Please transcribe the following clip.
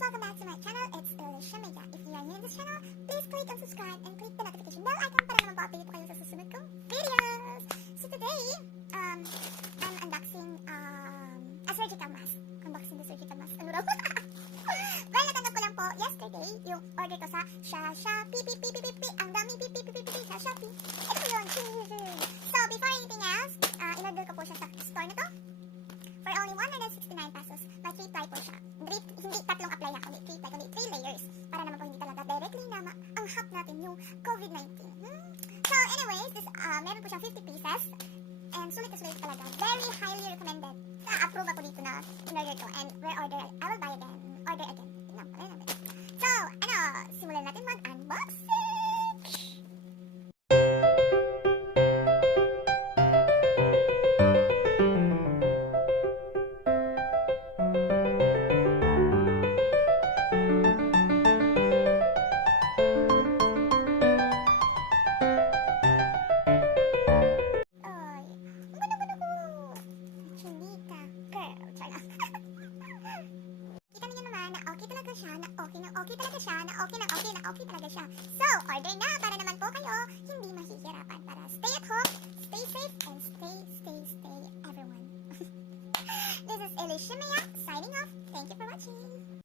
welcome back to my channel. It's Alicia Mega. If you are new in this channel, please click on subscribe and click the notification bell icon para naman po-update po kayo sa susunod kong videos. So today, I'm unboxing a surgical mask. Unboxing the surgical mask. Ano raw? Well, natanggap ko lang po yesterday yung order ko sa Shopee. Ang dami sa Shopee. Ito po yun. So before anything else, in-order ko po siya sa store na to. For only 169 pesos, may 3 ply po siya. Hindi tatlong apply na, kundi 3 ply, kundi 3 layers. Para naman po hindi talaga directly na maanghap natin yung COVID-19. So anyways, this, meron po siyang 50 pieces. And sulit na sulit talaga. Very highly recommended. Na-approve ako dito na in-order ko. And where order, I will buy again. Order again. Tignan pala namin. So, simulan natin mag-unboxing! Okay talaga siya, na okay talaga siya. So, order na para naman po kayo